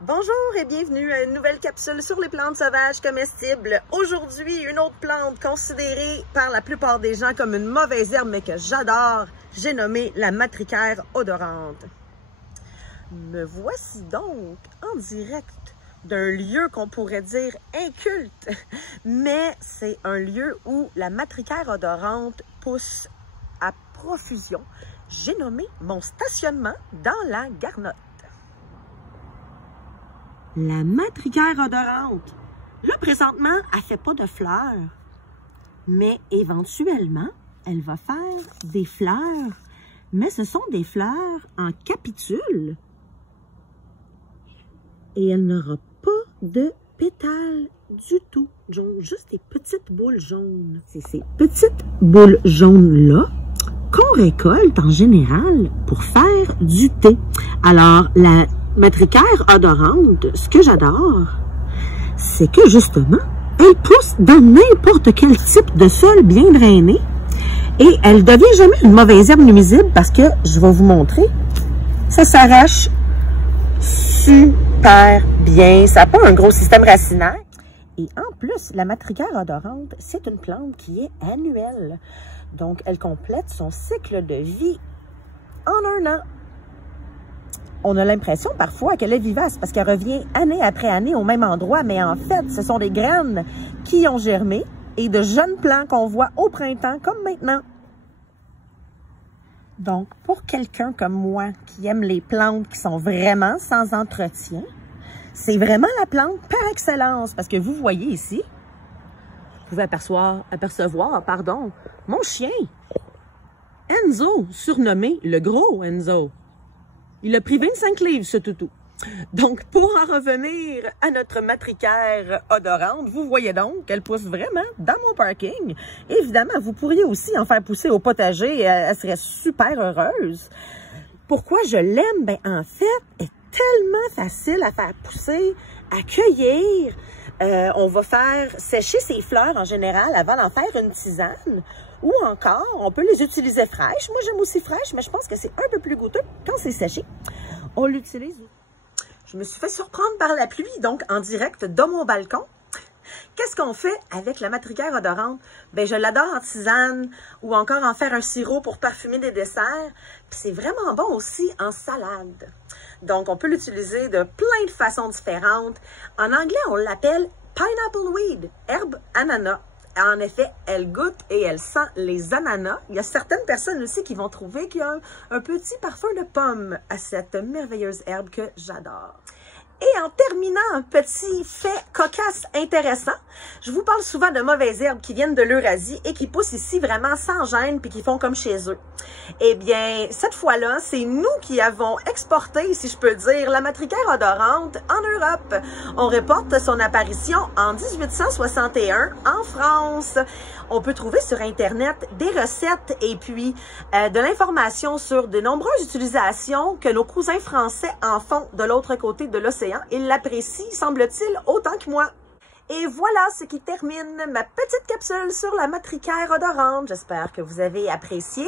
Bonjour et bienvenue à une nouvelle capsule sur les plantes sauvages comestibles. Aujourd'hui, une autre plante considérée par la plupart des gens comme une mauvaise herbe, mais que j'adore. J'ai nommé la matricaire odorante. Me voici donc en direct d'un lieu qu'on pourrait dire inculte, mais c'est un lieu où la matricaire odorante pousse à profusion. J'ai nommé mon stationnement dans la garnotte. La matricaire odorante. Là, présentement, elle ne fait pas de fleurs. Mais éventuellement, elle va faire des fleurs. Mais ce sont des fleurs en capitule. Et elle n'aura pas de pétales du tout. Juste des petites boules jaunes. C'est ces petites boules jaunes-là qu'on récolte en général pour faire du thé. Alors, la matricaire odorante, ce que j'adore, c'est que justement, elle pousse dans n'importe quel type de sol bien drainé et elle ne devient jamais une mauvaise herbe nuisible parce que, je vais vous montrer, ça s'arrache super bien. Ça n'a pas un gros système racinaire. Et en plus, la matricaire odorante, c'est une plante qui est annuelle. Donc, elle complète son cycle de vie en 1 an. On a l'impression parfois qu'elle est vivace parce qu'elle revient année après année au même endroit, mais en fait, ce sont des graines qui ont germé et de jeunes plants qu'on voit au printemps comme maintenant. Donc, pour quelqu'un comme moi qui aime les plantes qui sont vraiment sans entretien, c'est vraiment la plante par excellence parce que vous voyez ici, vous pouvez apercevoir, mon chien, Enzo, surnommé le gros Enzo. Il a pris 25 livres, ce toutou. Donc, pour en revenir à notre matricaire odorante, vous voyez donc qu'elle pousse vraiment dans mon parking. Évidemment, vous pourriez aussi en faire pousser au potager. Elle serait super heureuse. Pourquoi je l'aime? Ben, en fait, elle est tellement facile à faire pousser, à cueillir. On va faire sécher ses fleurs en général avant d'en faire une tisane. Ou encore, on peut les utiliser fraîches. Moi, j'aime aussi fraîches, mais je pense que c'est un peu plus goûteux quand c'est séché. On l'utilise. Je me suis fait surprendre par la pluie, donc en direct de mon balcon. Qu'est-ce qu'on fait avec la matricaire odorante? Ben, je l'adore en tisane ou encore en faire un sirop pour parfumer des desserts. Puis c'est vraiment bon aussi en salade. Donc, on peut l'utiliser de plein de façons différentes. En anglais, on l'appelle pineapple weed, herbe ananas. En effet, elle goûte et elle sent les ananas. Il y a certaines personnes aussi qui vont trouver qu'il y a un petit parfum de pomme à cette merveilleuse herbe que j'adore. Et en terminant, un petit fait cocasse intéressant. Je vous parle souvent de mauvaises herbes qui viennent de l'Eurasie et qui poussent ici vraiment sans gêne puis qui font comme chez eux. Eh bien, cette fois-là, c'est nous qui avons exporté, si je peux dire, la matricaire odorante en Europe. On reporte son apparition en 1861 en France. On peut trouver sur Internet des recettes et puis de l'information sur de nombreuses utilisations que nos cousins français en font de l'autre côté de l'océan. Ils l'apprécient, semble-t-il, autant que moi. Et voilà ce qui termine ma petite capsule sur la matricaire odorante. J'espère que vous avez apprécié.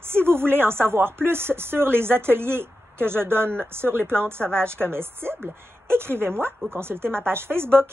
Si vous voulez en savoir plus sur les ateliers que je donne sur les plantes sauvages comestibles, écrivez-moi ou consultez ma page Facebook.